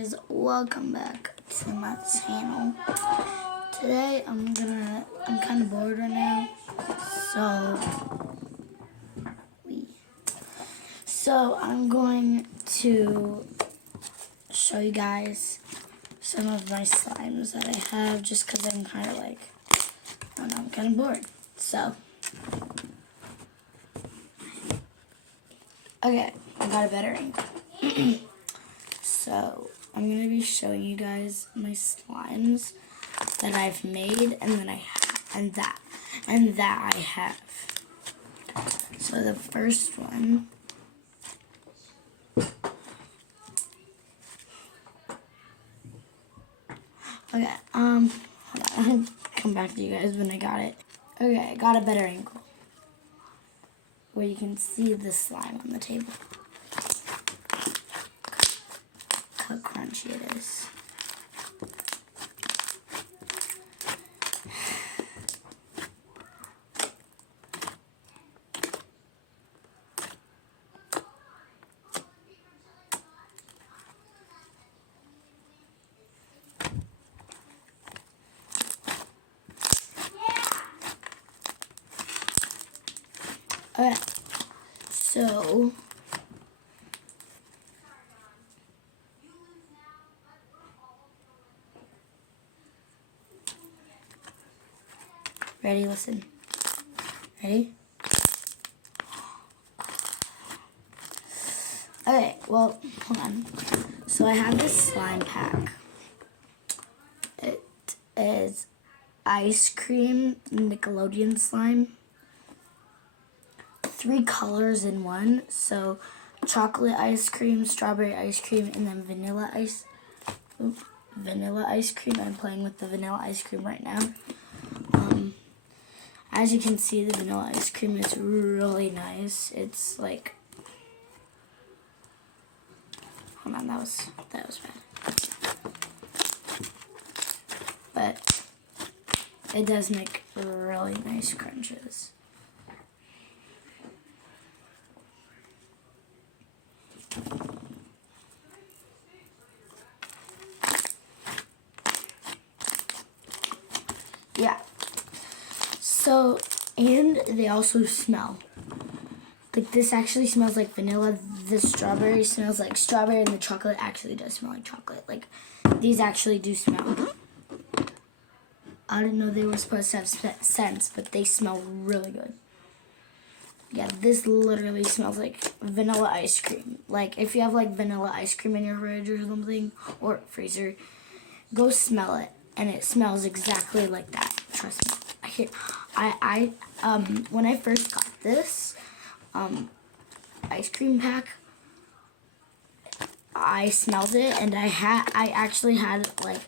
Guys, welcome back to my channel. Today I'm kind of bored right now, so I'm going to show you guys some of my slimes that I have, just because I'm kind of like, I don't know, I'm kind of bored. So, okay, I got a better angle. So, I'm going to be showing you guys my slimes that I've made and that I have. So the first one, okay, hold on, I'll come back to you guys when I got it. Okay, I got a better angle where you can see the slime on the table. How crunchy it is. Okay, so ready? Listen. Ready? Okay, well, hold on. So I have this slime pack. It is ice cream Nickelodeon slime. 3 colors in one. So chocolate ice cream, strawberry ice cream, and then vanilla ice cream. I'm playing with the vanilla ice cream right now. As you can see, the vanilla ice cream is really nice. It's like, hold on, that was bad. But it does make really nice crunches. Yeah. So, and they also smell. Like, this actually smells like vanilla. The strawberry smells like strawberry, and the chocolate actually does smell like chocolate. Like, these actually do smell. I didn't know they were supposed to have scents, but they smell really good. Yeah, this literally smells like vanilla ice cream. Like, if you have, like, vanilla ice cream in your fridge or something, or freezer, go smell it, and it smells exactly like that. Trust me. When I first got this ice cream pack, I smelled it, and I actually had like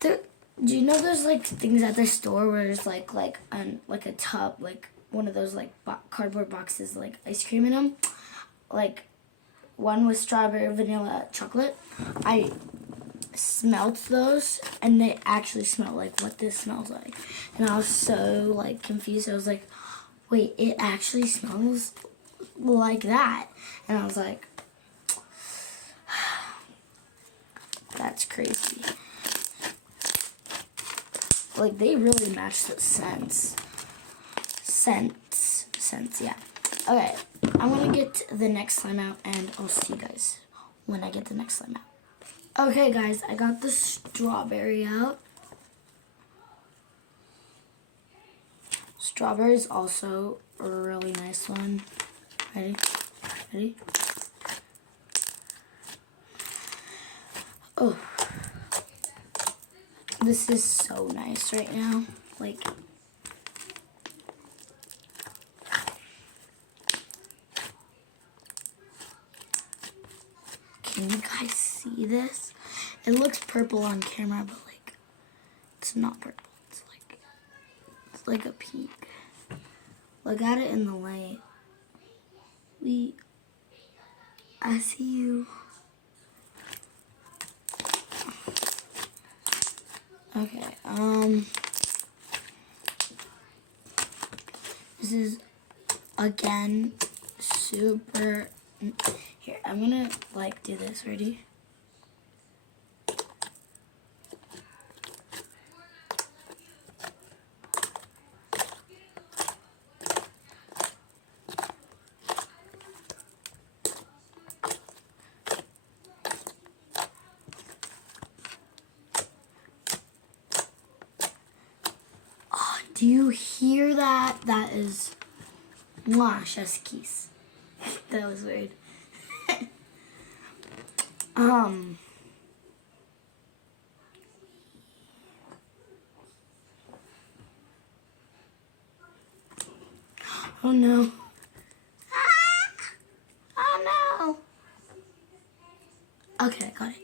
do you know those like things at the store where there's like a tub, like one of those like cardboard boxes, like ice cream in them, like one with strawberry, vanilla, chocolate. I smelled those, and they actually smell like what this smells like, and I was so like confused. I was like, wait, it actually smells like that, and I was like, that's crazy. Like, they really match the scents, yeah. Okay, I'm gonna get the next slime out, and I'll see you guys when I get the next slime out. Okay, guys, I got the strawberry out. Strawberry is also a really nice one. Ready? Ready? Oh. This is so nice right now. Like, can you guys see this? It looks purple on camera, but like, it's not purple. It's like a pink. Look at it in the light. I see you. Okay, this is, again, super, here, I'm gonna, like, do this, ready? Do you hear that? That is mwah, chef's kiss. That was weird. Oh no. Oh no. Okay, I got it.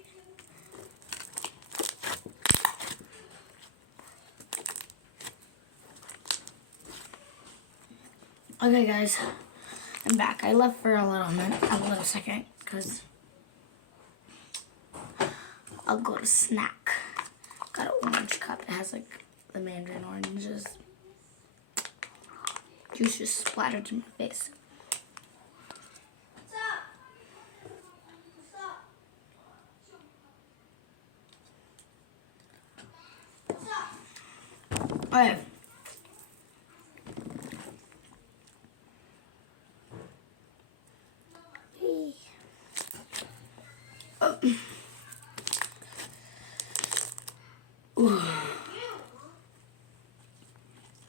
Okay guys, I'm back. I left for a little second, because I'll go to snack. Got an orange cup. It has like the mandarin oranges. Juice just splattered in my face. Okay.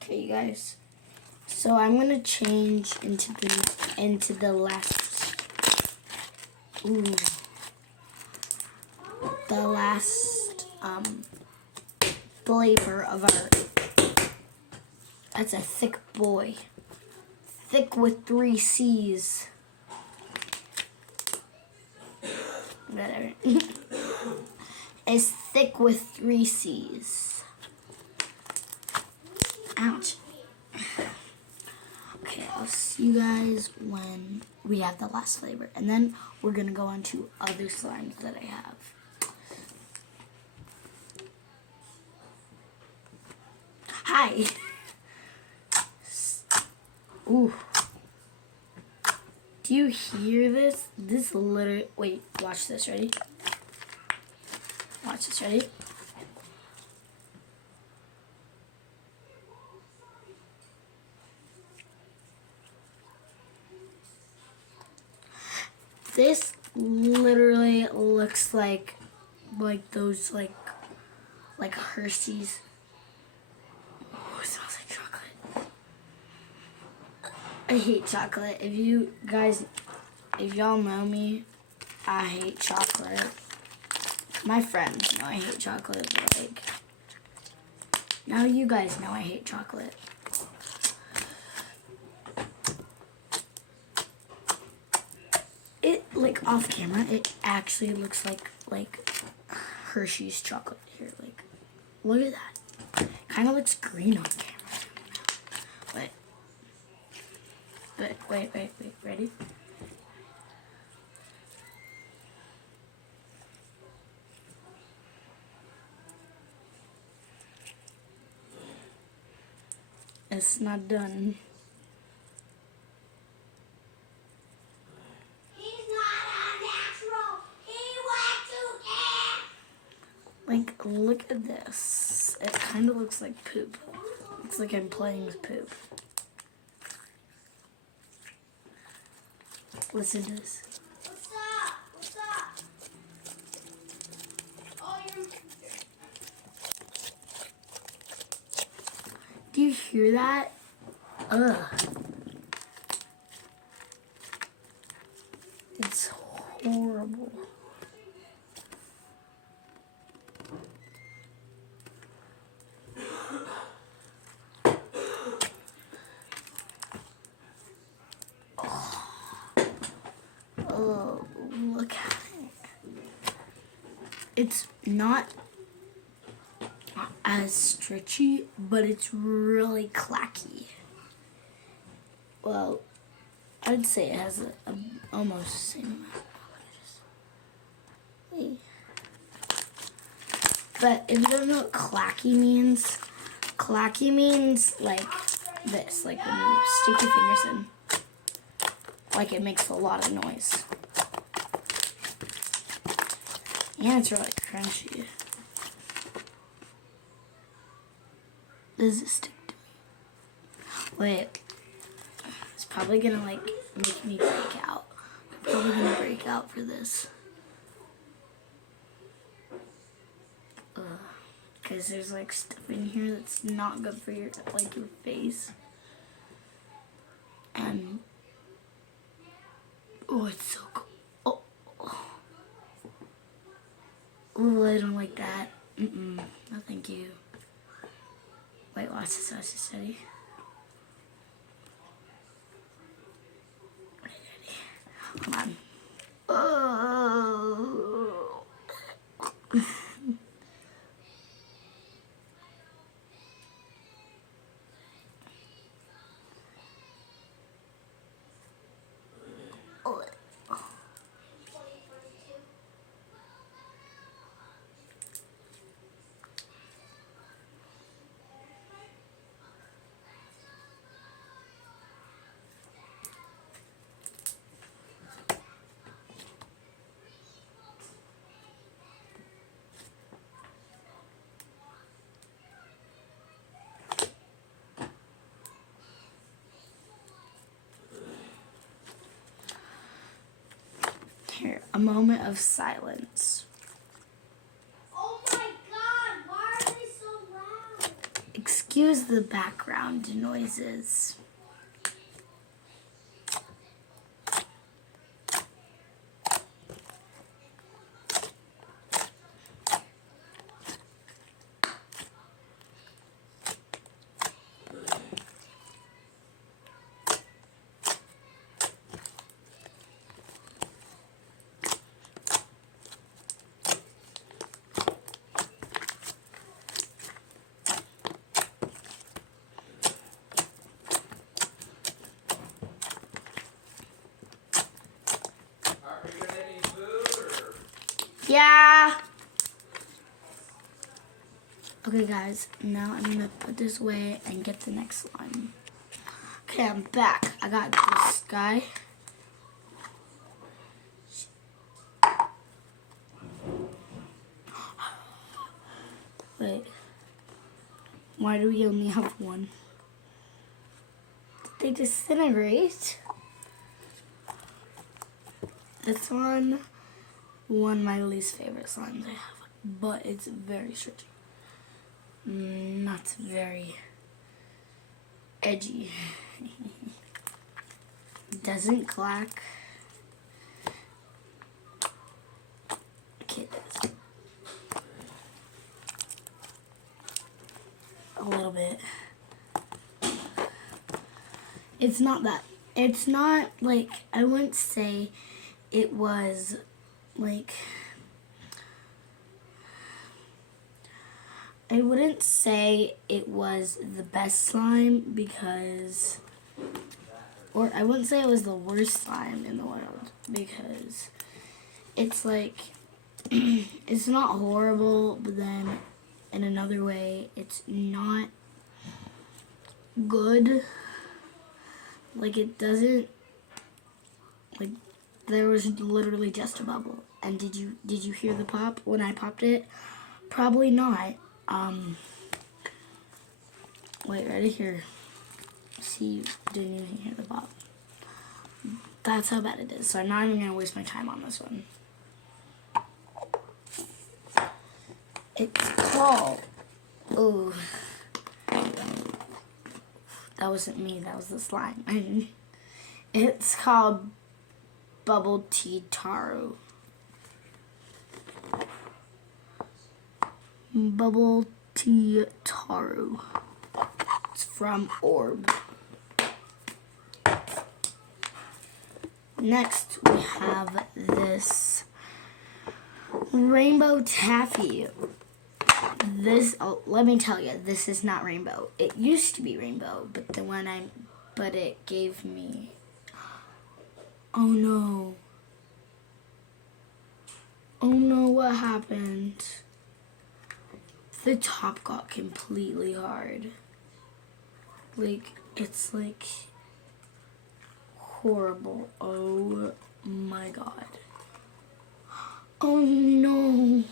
Okay, you guys. So I'm gonna change into the last flavor of our. That's a thick boy. Thick with 3 C's. Whatever. It's thick with 3 C's. Ouch. Okay, I'll see you guys when we have the last flavor. And then we're going to go on to other slimes that I have. Hi. Ooh. Do you hear this? This literally... Wait, watch this. Ready? Watch this. Ready? This literally looks like those like Hershey's. Oh, it smells like chocolate. I hate chocolate. If y'all know me, I hate chocolate. My friends know I hate chocolate, but like, now you guys know I hate chocolate. It, like, off camera, it actually looks like Hershey's chocolate here. Like, look at that. Kind of looks green on camera. But wait, ready? It's not done. Like, look at this. It kind of looks like poop. Looks like I'm playing with poop. Listen to this. What's up? What's up? Oh, Do you hear that? Ugh. It's horrible. Oh, look at it. It's not as stretchy, but it's really clacky. Well, I'd say it has a almost the same amount. But if you don't know what clacky means like this, like when you stick your fingers in. Like it makes a lot of noise. And it's really crunchy. Does it stick to me? Wait. It's probably gonna like make me break out. I'm probably gonna break out for this. because there's like stuff in here that's not good for your face. And oh, it's so cool. Oh, oh, I don't like that. No, thank you. Wait, watch this. Watch this. Ready? Hold on. Oh. Here, a moment of silence. Oh my god, why are they so loud? Excuse the background noises. Yeah. Okay, guys. Now I'm gonna put this away and get the next slime. Okay, I'm back. I got this guy. Wait. Why do we only have one? Did they disintegrate? This one of my least favorite slimes I have, but it's very stretchy. Not very edgy. Doesn't clack. Okay, it does. A little bit. It's not that. It's not like, I wouldn't say it was like, I wouldn't say it was the best slime because, or I wouldn't say it was the worst slime in the world because it's like, it's not horrible, but then in another way, it's not good. Like, it doesn't, like, there was literally just a bubble. And did you hear the pop when I popped it? Probably not. Wait, ready here. See, you didn't even hear the pop. That's how bad it is. So I'm not even gonna waste my time on this one. It's called, oh, that wasn't me, that was the slime. It's called Bubble Tea Taro. Bubble Tea Taro. It's from Orb. Next we have this Rainbow Taffy. This, oh, let me tell you, this is not rainbow. It used to be rainbow, but but it gave me, oh no. Oh no, what happened? The top got completely hard. Like, it's like horrible. Oh my god. Oh no.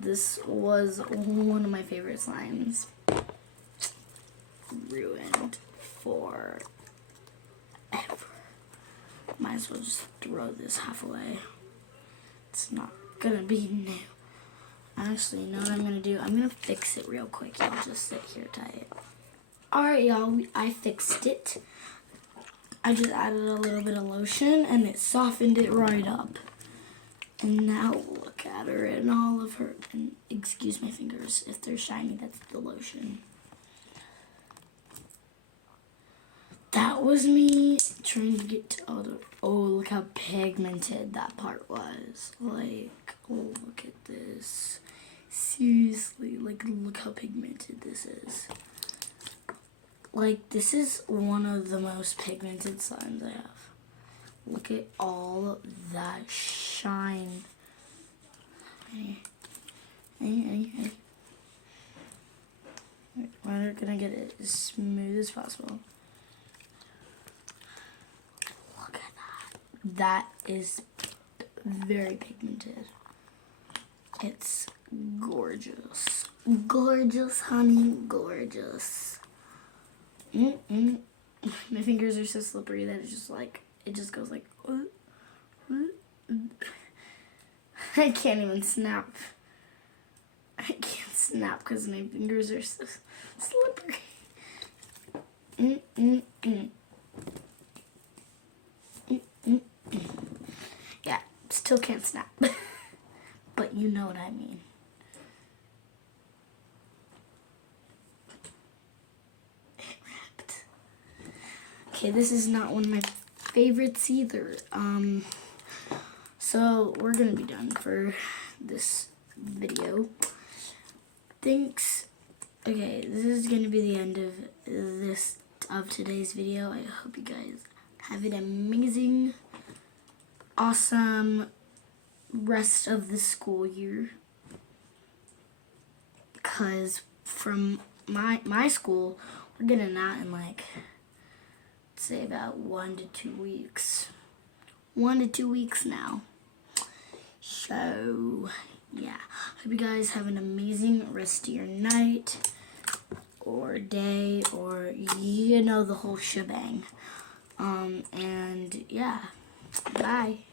This was one of my favorite slimes. Ruined forever. Might as well just throw this half away. It's not gonna be new. Actually, you know what I'm gonna do? I'm gonna fix it real quick. Y'all just sit here tight. Alright, y'all, I fixed it. I just added a little bit of lotion and it softened it right up. And now look at her and all of her, and excuse my fingers, if they're shiny, that's the lotion. That was me trying to get to all the, oh, look how pigmented that part was. Like, oh, look at this. Seriously, like, look how pigmented this is. Like, this is one of the most pigmented slimes I have. Look at all that shine. Hey. We're gonna get it as smooth as possible. Look at that. That is very pigmented. It's gorgeous. Gorgeous, honey, gorgeous. My fingers are so slippery that it's just like, it just goes like, I can't even snap. I can't snap because my fingers are so slippery. Yeah, still can't snap. But you know what I mean. Okay, this is not one of my favorites either. So we're gonna be done for this video. Thanks. Okay, this is gonna be the end of today's video. I hope you guys have an amazing, awesome rest of the school year. Cause from my school, we're getting out in like, say about 1 to 2 weeks. 1 to 2 weeks now. So, yeah. Hope you guys have an amazing rest of your night or day or, you know, the whole shebang. And, yeah. Bye.